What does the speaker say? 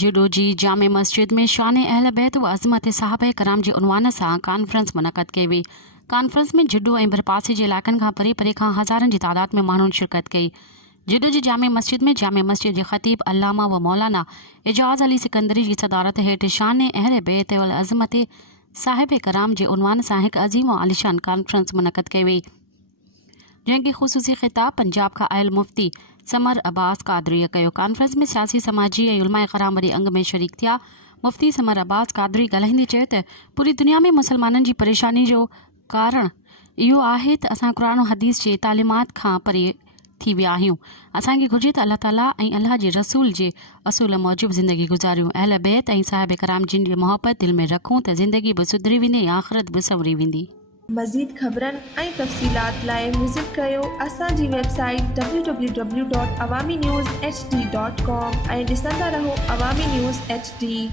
जुडो जी जामे मस्जिद में शान अहल बैत व अज़मत साहब कराम जे उनवान सां कॉन्फ्रेंस मुनक़द कई वई। कॉन्फ्रेंस में जुडो ऐं भरपासे जे इलाइक़नि खां परे परे खां हज़ारनि जी तादाद में माण्हुनि शिरकत कई। जुडो जी जामे मस्जिद जे ख़तीब अल्लामा व मौलाना एजाज़ अली सिकंदरी जी सदारत हेठि शान अहल बैत व अज़मत साहिब कराम जे उनवान सां हिकु अज़ीम व आलिशान कॉन्फ्रेंस मुनक़द कई वई, जंहिंखे ख़ुसूसी ख़िताब पंजाब खां आयल मुफ्ती समर अब्बास कादरीअ कयो। कॉन्फ्रेंस में सियासी समाजी ऐं उलमाए क़राम वरी अंग में शरीक थिया। मुफ्ती समर अब्बास कादरी ॻाल्हाईंदे चयो त पूरी दुनिया में मुसलमाननि जी परेशानी जो कारण इहो आहे त असां क़ुरान ऐं हदीस जे तालीमात खां परे थी विया आहियूं। असांखे घुर्जे त अल्लाह ताला ऐं अल्लाह जे रसूल जे असूल मूजिबि ज़िंदगी गुज़ारियूं। अहल बैत ऐं साहिब कराम जिन जी मोहबत दिलि में रखूं त ज़िंदगी बि सुधरी वेंदी ऐं आख़िरत बि संवरी वेंदी। मज़ीद ख़बरनि ऐं तफ़सीलात लाइ विज़िट कयो असांजी वेबसाइट www.awamiNewsHD.com ऐं ॾिसंदा रहो अवामी न्यूज़ HD।